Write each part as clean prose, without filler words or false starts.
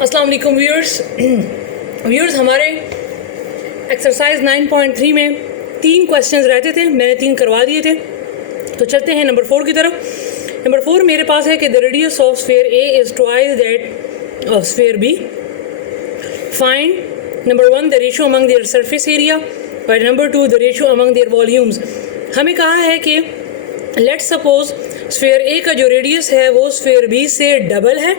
अस्सलाम वालेकुम व्यूअर्स हमारे एक्सरसाइज 9.3 में 3 क्वेश्चंस रहते थे, मैंने 3 करवा दिए थे। तो चलते हैं नंबर 4 की तरफ। नंबर 4 मेरे पास है कि the radius of sphere A is twice that of sphere B. Find number 1 the ratio among their surface area और number 2 the ratio among their volumes. हमें कहा है कि लेट सपोज स्फीयर ए का जो रेडियस है वो स्फीयर बी से डबल है,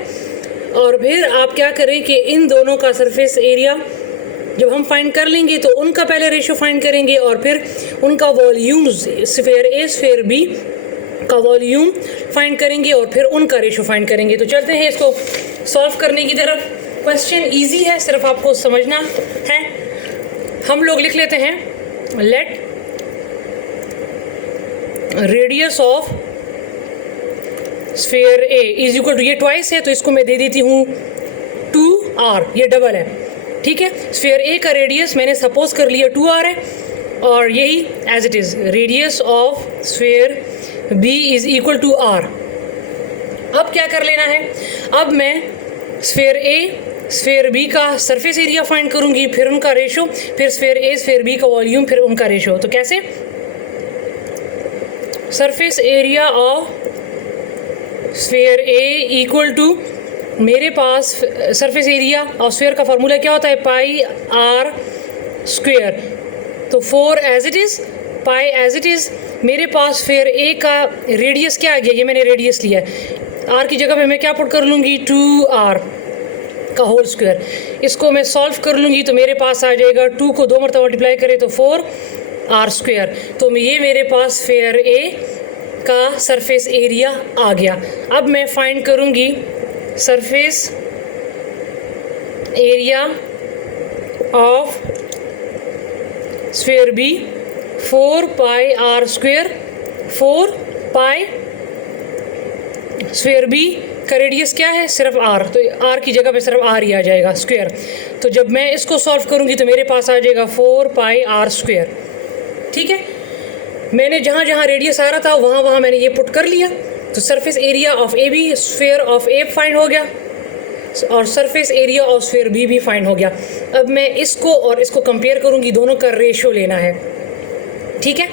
और फिर आप क्या करें कि इन दोनों का सरफेस एरिया जब हम फाइंड कर लेंगे तो उनका पहले रेशो फाइंड करेंगे और फिर उनका volumes sphere A sphere B का वॉल्यूम फाइंड करेंगे और फिर उनका रेशो फाइंड करेंगे। तो चलते हैं इसको सॉल्व करने की तरफ। क्वेश्चन इजी है, सिर्फ आपको समझना है। हम लोग लिख लेते हैं let radius of sphere A is equal to, ये ट्वाइस है तो इसको मैं दे देती हूँ 2r, ये डबल है, ठीक है। स्फीयर ए का रेडियस मैंने सपोज कर लिया 2r है और यही as it is radius of sphere B is equal to r। अब क्या कर लेना है, अब मैं स्फीयर ए स्फीयर बी का सरफेस एरिया फाइंड करूँगी, फिर उनका रेशो, फिर स्फीयर ए स्फीयर बी का वॉल्यूम, फिर उनका रेशो। तो कैसे, surface area of sphere A equal to, मेरे पास सरफेस एरिया ऑफ स्फीयर का फार्मूला क्या होता है, पाई आर स्क्वेयर। तो 4 as it is, pi as it is. मेरे पास स्फीयर ए का रेडियस क्या आ गया, ये मैंने रेडियस लिया है, आर की जगह पे मैं क्या पुट कर लूँगी 2r का होल स्क्वायर। इसको मैं सॉल्व कर लूँगी तो मेरे पास आ जाएगा 2 को 2 मरतबा मल्टीप्लाई करें तो 4r स्क्वायर। तो ये मेरे पास स्फीयर ए का सरफेस एरिया आ गया। अब मैं फाइंड करूँगी surface area of sphere B, 4 pi R square. 4 pi sphere B का रेडियस क्या है, सिर्फ r, तो r की जगह पे सिर्फ r ही आ जाएगा स्क्वायर। तो जब मैं इसको सॉल्व करूँगी तो मेरे पास आ जाएगा 4 पाई आर स्क्वायर, ठीक है। मैंने जहाँ जहाँ रेडियस आ रहा था वहाँ वहाँ मैंने ये पुट कर लिया। तो surface area of A B, sphere of A find हो गया और surface area of sphere B भी फाइंड हो गया। अब मैं इसको और इसको कंपेयर करूँगी, दोनों का रेशो लेना है, ठीक है।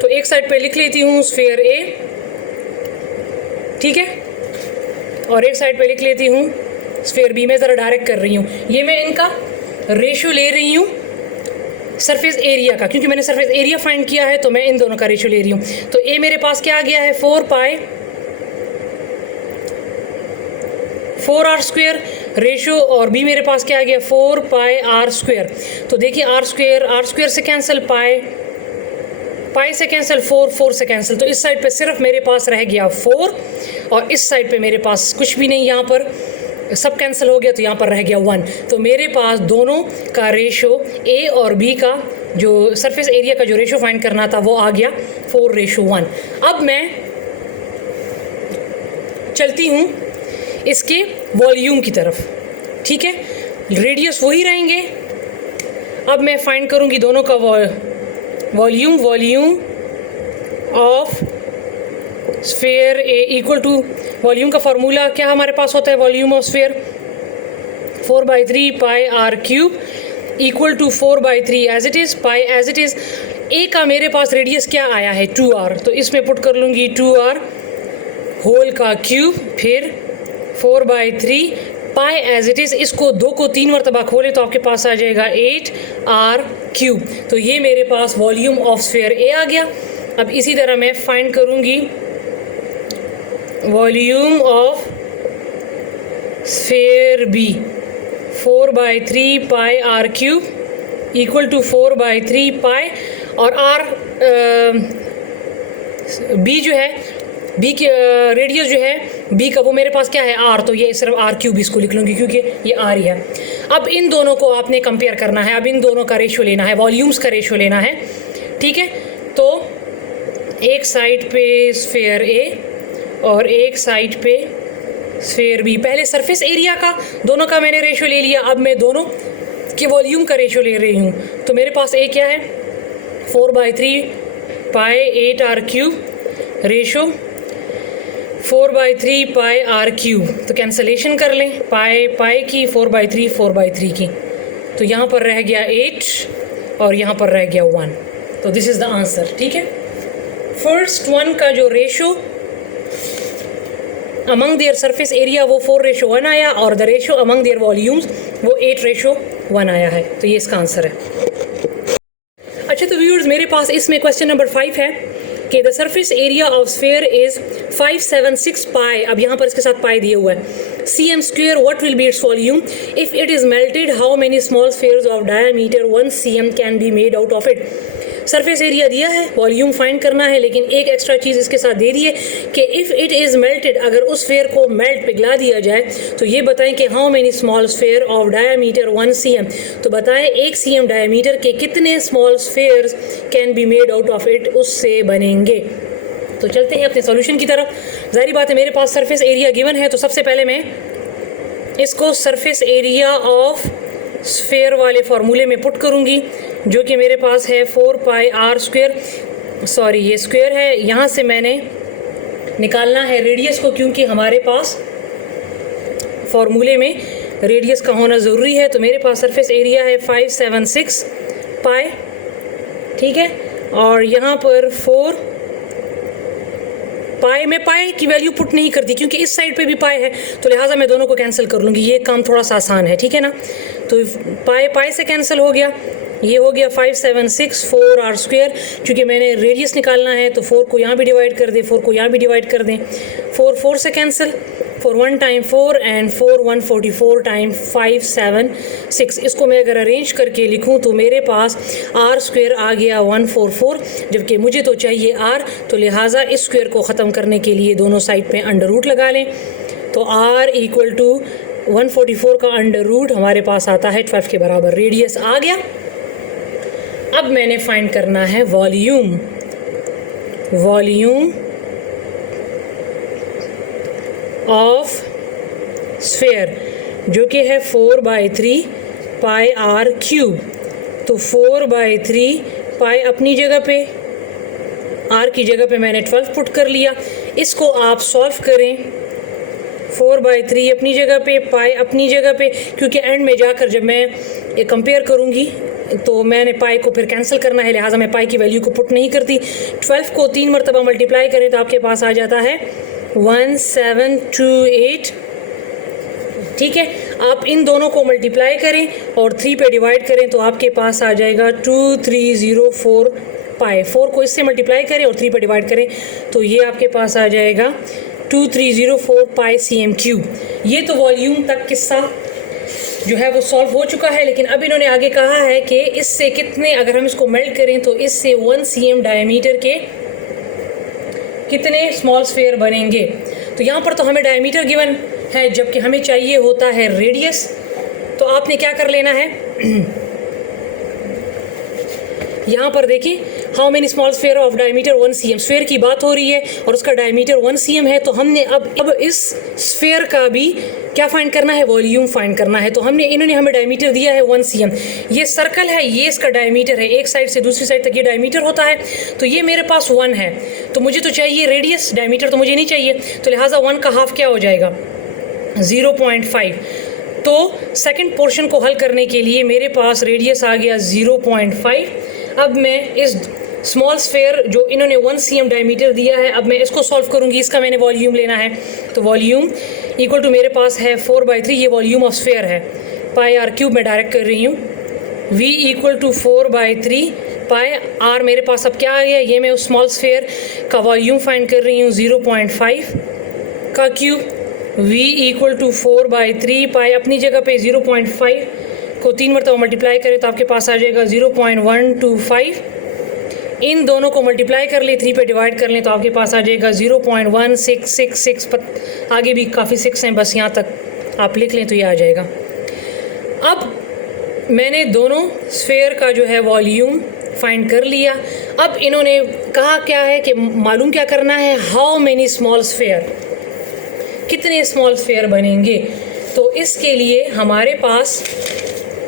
तो एक साइड पे लिख लेती हूँ स्फीयर ए, ठीक है, और एक साइड पे लिख लेती हूँ स्फीयर बी। मैं ज़रा डायरेक्ट कर रही हूँ, ये मैं इनका रेशो ले रही हूँ सरफेस एरिया का, क्योंकि मैंने सरफेस एरिया फाइंड किया है तो मैं इन दोनों का रेशो ले रही हूँ। तो ए मेरे पास क्या आ गया है 4 पाई 4r स्क्वेयर रेशो, और बी मेरे पास क्या आ गया 4 पाई r स्क्वेयर। तो देखिए r स्क्वेयर से कैंसिल, पाई से कैंसिल, 4 से कैंसिल। तो इस साइड पे सिर्फ मेरे पास रह गया 4 और इस साइड पे मेरे पास कुछ भी नहीं, यहाँ पर सब कैंसिल हो गया तो यहाँ पर रह गया 1। तो मेरे पास दोनों का रेशो ए और बी का जो सरफेस एरिया का जो रेशो फाइंड करना था वो आ गया 4:1। अब मैं चलती हूँ इसके वॉल्यूम की तरफ, ठीक है। रेडियस वही रहेंगे। अब मैं फाइंड करूँगी दोनों का volume of sphere A equal to, volume का फार्मूला क्या हमारे पास होता है, volume of sphere 4/3 pi are cube equal to 4/3 as it is, pi as it is. A का मेरे पास रेडियस क्या आया है 2r, तो इसमें पुट कर लूँगी 2r होल का क्यूब, फिर 4/3 पाई एज इट इज़। इसको 2 को 3 मरतबा खोले तो आपके पास आ जाएगा 8r क्यूब। तो ये मेरे पास वॉल्यूम ऑफ स्फीयर ए आ गया। अब इसी तरह मैं फाइंड करूँगी volume of sphere B, 4/3 pi are cube equal to 4/3 pi, और आर बी जो है, बी की रेडियस जो है बी का वो मेरे पास क्या है आर, तो ये सिर्फ आर क्यूब इसको लिख लूँगी क्योंकि ये आर ही है। अब इन दोनों को आपने कंपेयर करना है, अब इन दोनों का रेशो लेना है, वॉल्यूम्स का रेशो लेना है, ठीक है। तो एक साइड पे स्फीयर ए और एक साइड पे स्फीयर बी। पहले सरफेस एरिया का दोनों का मैंने रेशो ले लिया, अब मैं दोनों के वॉल्यूम का रेशो ले रही हूँ। तो मेरे पास ए क्या है 4/3 pi 8r cube ratio 4/3 pi are cube. तो कैंसलेशन कर लें, पाई की 4/3 की, तो यहाँ पर रह गया 8 और यहाँ पर रह गया 1। तो दिस इज़ द आंसर। ठीक है, फर्स्ट वन का जो ratio among their surface area वो 4:1 आया और the ratio among their volumes वो 8:1 आया है। तो ये इसका आंसर है। अच्छा, तो व्यूअर्स मेरे पास इसमें क्वेश्चन नंबर 5 है कि the surface area of sphere is 576 पाई। अब यहाँ पर इसके साथ पाई दिया हुआ है। cm square, what will be its volume? If it is melted, how many small spheres of diameter 1 cm can be made out of it? Surface area दिया है, वॉल्यूम फाइंड करना है, लेकिन एक एक्स्ट्रा चीज़ इसके साथ दे दी है कि इफ़ इट इज़ मेल्टेड, अगर उस स्फेयर को मेल्ट पिघला दिया जाए तो ये बताएं कि how many small sphere of diameter 1 cm। तो बताएं 1 cm डायमीटर के कितने small spheres can be made out of it, उससे बनेंगे। तो चलते हैं अपने सॉल्यूशन की तरफ। जाहिर बात है मेरे पास सरफेस एरिया गिवन है, तो सबसे पहले मैं इसको सरफेस एरिया ऑफ स्फेयर वाले फार्मूले में पुट करूँगी, जो कि मेरे पास है 4 पाई आर स्क्वायर। सॉरी, ये स्क्वायर है, यहाँ से मैंने निकालना है रेडियस को, क्योंकि हमारे पास फार्मूले में रेडियस का होना ज़रूरी है। तो मेरे पास सरफेस एरिया है 576 पाई, ठीक है, और यहाँ पर 4 पाई, में पाई की वैल्यू पुट नहीं करती क्योंकि इस साइड पे भी पाई है, तो लिहाजा मैं दोनों को कैंसिल कर लूँगी। ये काम थोड़ा सा आसान है, ठीक है ना। तो पाई से कैंसिल हो गया, ये हो गया 576 4 आर स्क्वायर। चूँकि मैंने रेडियस निकालना है तो 4 को यहाँ भी डिवाइड कर दें, 4 को यहाँ भी डिवाइड कर दें। 4 से कैंसिल, 4 1 टाइम 4 एंड 4 144 टाइम 576। इसको मैं अगर अरेंज करके लिखूं तो मेरे पास आर स्क्वायर आ गया 144, जबकि मुझे तो चाहिए आर, तो लिहाजा इस स्क्वायर को ख़त्म करने के लिए दोनों साइड पे अंडर रूट लगा लें। तो आर इक्वल टू 144 का अंडर रूट हमारे पास आता है 12 के बराबर। रेडियस आ गया। अब मैंने फाइंड करना है वॉल्यूम ऑफ स्फेयर, जो कि है 4/3 पाई आर क्यूब। तो 4/3 पाई अपनी जगह पे, आर की जगह पे मैंने 12 पुट कर लिया। इसको आप सॉल्व करें, 4/3 अपनी जगह पे, पाई अपनी जगह पे, क्योंकि एंड में जाकर जब मैं ये कंपेयर करूँगी तो मैंने पाई को फिर कैंसिल करना है, लिहाजा मैं पाई की वैल्यू को पुट नहीं करती। 12 को 3 मरतबा मल्टीप्लाई करें तो आपके पास आ जाता है 1728। ठीक है, आप इन दोनों को मल्टीप्लाई करें और 3 पे डिवाइड करें तो आपके पास आ जाएगा 2304 पाई। 4 को इससे मल्टीप्लाई करें और 3 पे डिवाइड करें तो ये आपके पास आ जाएगा 2304 पाई cm क्यूब। ये तो वॉल्यूम तक किस्सा जो है वो सॉल्व हो चुका है, लेकिन अब इन्होंने आगे कहा है कि इससे कितने, अगर हम इसको मेल्ट करें तो इससे 1 cm डायमीटर के कितने स्मॉल स्फेयर बनेंगे। तो यहाँ पर तो हमें डायमीटर गिवन है, जबकि हमें चाहिए होता है रेडियस। तो आपने क्या कर लेना है, यहाँ पर देखिए how many small sphere of diameter 1 cm, sphere की बात हो रही है और उसका डायमीटर 1 cm है। तो हमने अब इस स्फेयर का भी क्या फाइंड करना है, वॉल्यूम फाइंड करना है। तो इन्होंने हमें डायमीटर दिया है 1 cm। ये सर्कल है, ये इसका डायमीटर है, एक साइड से दूसरी साइड तक ये डायमीटर होता है। तो ये मेरे पास 1 है, तो मुझे तो चाहिए रेडियस, डायमीटर तो मुझे नहीं चाहिए। तो लिहाजा 1 का हाफ क्या हो जाएगा, 0.5। तो सेकंड पोर्शन को हल करने के लिए मेरे पास रेडियस आ गया 0.5। अब मैं इस स्मॉल स्फेयर जो इन्होंने 1 cm डायमीटर दिया है, अब मैं इसको सॉल्व करूंगी। इसका मैंने वॉल्यूम लेना है, तो वॉल्यूम इक्वल टू मेरे पास है 4/3, ये वॉल्यूम ऑफ स्फेयर है, पाई आर क्यूब में डायरेक्ट कर रही हूँ। v equal to 4/3 pi R मेरे पास अब क्या आ गया, ये मैं उस स्मॉल स्फेयर का वॉल्यूम फाइंड कर रही हूँ 0.5 का क्यूब। v इक्वल टू 4/3 पाई अपनी जगह पे 0.5 को 3 मरतबा मल्टीप्लाई करें तो आपके पास आ जाएगा 0.125। इन दोनों को मल्टीप्लाई कर ले, 3 पे डिवाइड कर लें तो आपके पास आ जाएगा 0.1666। आगे भी काफ़ी 6 हैं, बस यहाँ तक आप लिख लें तो ये आ जाएगा। अब मैंने दोनों स्फेयर का जो है वॉल्यूम फाइंड कर लिया। अब इन्होंने कहा क्या है कि मालूम क्या करना है, हाउ मेनी स्मॉल स्फेयर, कितने स्मॉल स्फेयर बनेंगे। तो इसके लिए हमारे पास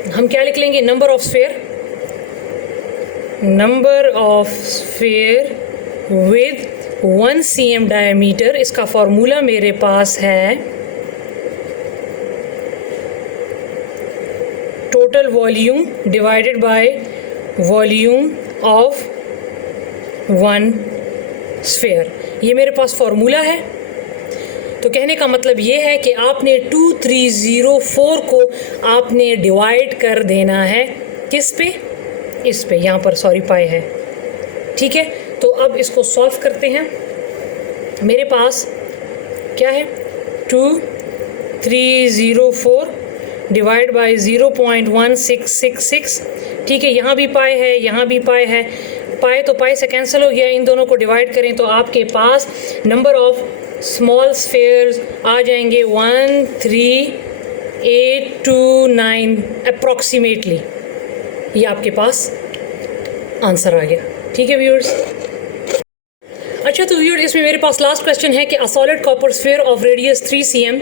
हम क्या लिख लेंगे, number of sphere with 1 cm diameter, इसका फॉर्मूला मेरे पास है total volume divided by volume of 1 sphere. ये मेरे पास फॉर्मूला है। तो कहने का मतलब ये है कि आपने 2304 को आपने डिवाइड कर देना है किस पे, इस पे, यहाँ पर सॉरी पाई है, ठीक है। तो अब इसको सॉल्व करते हैं। मेरे पास क्या है, 2304 डिवाइड बाय 0.1666, ठीक है। यहाँ भी पाई है, यहाँ भी पाई है, पाई तो पाई से कैंसिल हो गया, इन दोनों को डिवाइड करें तो आपके पास नंबर ऑफ स्मॉल स्फीयर्स आ जाएंगे 13829 अप्रॉक्सीमेटली। ये आपके पास आंसर आ गया, ठीक है व्यूअर्स। अच्छा तो व्यूअर्स, इसमें मेरे पास लास्ट क्वेश्चन है कि a solid copper sphere of radius 3 cm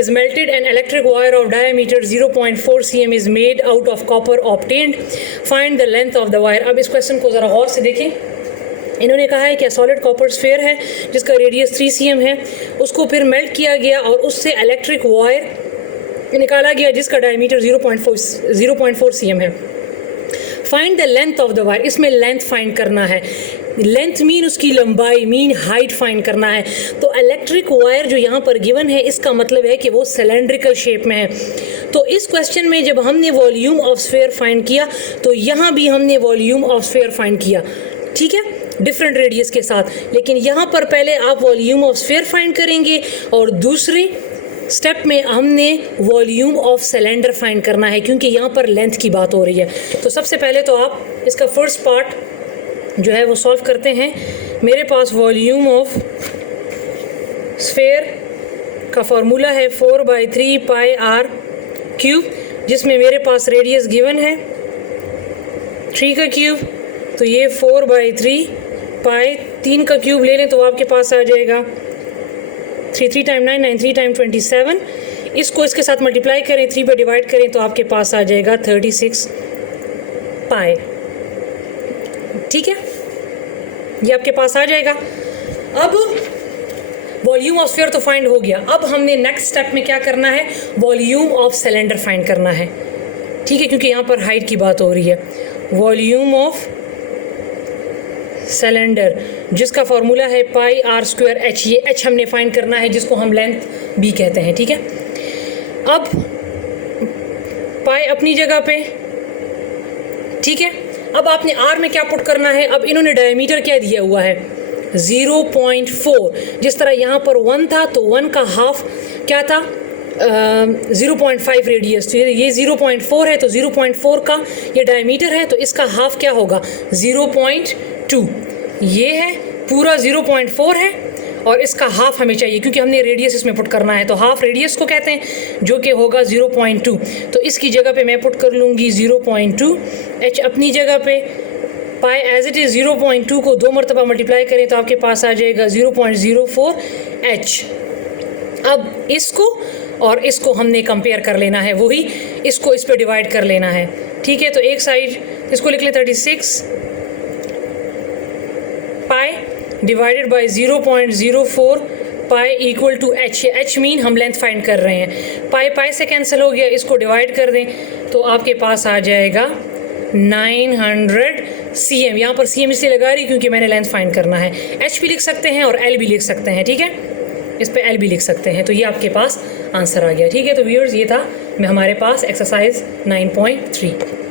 is melted and electric wire of diameter 0.4 cm is made out of copper obtained. Find the length of the wire. अब इस question को ज़रा गौर से देखें। इन्होंने कहा है कि सॉलिड कॉपर स्फीयर है जिसका रेडियस 3 cm है, उसको फिर मेल्ट किया गया और उससे इलेक्ट्रिक वायर निकाला गया जिसका डायमीटर 0.4 cm है। Find the length of the wire, इसमें लेंथ फाइंड करना है। लेंथ मीन उसकी लंबाई, मीन हाइट फाइंड करना है। तो इलेक्ट्रिक वायर जो यहाँ पर गिवन है इसका मतलब है कि वो सिलेंड्रिकल शेप में है। तो इस क्वेश्चन में जब हमने वॉल्यूम ऑफ स्फीयर फाइंड किया तो यहाँ भी हमने वॉल्यूम ऑफ स्फीयर फाइंड किया, ठीक है, डिफरेंट रेडियस के साथ। लेकिन यहाँ पर पहले आप वॉल्यूम ऑफ स्फीयर फाइंड करेंगे और दूसरी स्टेप में हमने वॉल्यूम ऑफ सिलेंडर फाइंड करना है क्योंकि यहाँ पर लेंथ की बात हो रही है। तो सबसे पहले तो आप इसका फर्स्ट पार्ट जो है वो सॉल्व करते हैं। मेरे पास वॉल्यूम ऑफ स्फीयर का फॉर्मूला है 4/3 पाई r क्यूब, जिसमें मेरे पास रेडियस गिवन है 3 का क्यूब। तो ये 4/3 पाई, 3 का क्यूब ले लें तो आपके पास आ जाएगा 3 टाइम 9, 9 3 टाइम 27। इसको इसके साथ मल्टीप्लाई करें, 3 पे डिवाइड करें तो आपके पास आ जाएगा 36 पाई, ठीक है, ये आपके पास आ जाएगा। अब वॉल्यूम ऑफ स्फीयर तो फाइंड हो गया। अब हमने नेक्स्ट स्टेप में क्या करना है, वॉल्यूम ऑफ सिलेंडर फाइंड करना है, ठीक है, क्योंकि यहाँ पर हाइट की बात हो रही है। वॉल्यूम ऑफ सिलेंडर जिसका फॉर्मूला है पाई r स्क्वायर h, ये h हमने फाइंड करना है जिसको हम लेंथ b कहते हैं, ठीक है। अब पाई अपनी जगह पे, ठीक है। अब आपने r में क्या पुट करना है, अब इन्होंने डायमीटर क्या दिया हुआ है 0.4। जिस तरह यहाँ पर 1 था तो 1 का हाफ क्या था 0.5 रेडियस, तो ये 0.4 है तो 0.4 का ये डायमीटर है तो इसका हाफ क्या होगा 0.2। ये है पूरा 0.4 है और इसका हाफ हमें चाहिए क्योंकि हमने रेडियस इसमें पुट करना है, तो हाफ रेडियस को कहते हैं जो कि होगा 0.2। तो इसकी जगह पे मैं पुट कर लूँगी 0.2, h अपनी जगह पे, पाई एज इट इज़ 0.2 को 2 मरतबा मल्टीप्लाई करें तो आपके पास आ जाएगा 0.04 h। अब इसको और इसको हमने कंपेयर कर लेना है, वही इसको इस पे डिवाइड कर लेना है, ठीक है। तो एक साइड इसको लिख लें 36 pi divided by 0.04 pi equal to h। h mean हम लेंथ फाइंड कर रहे हैं, पाई पाई से कैंसिल हो गया, इसको डिवाइड कर दें तो आपके पास आ जाएगा 900 cm। यहाँ पर cm इसलिए लगा रही क्योंकि मैंने लेंथ फाइंड करना है। h भी लिख सकते हैं और l भी लिख सकते हैं, ठीक है, इस पे l भी लिख सकते हैं। तो ये आपके पास आंसर आ गया, ठीक है। तो व्यूअर्स, ये था हमारे पास एक्सरसाइज 9.3।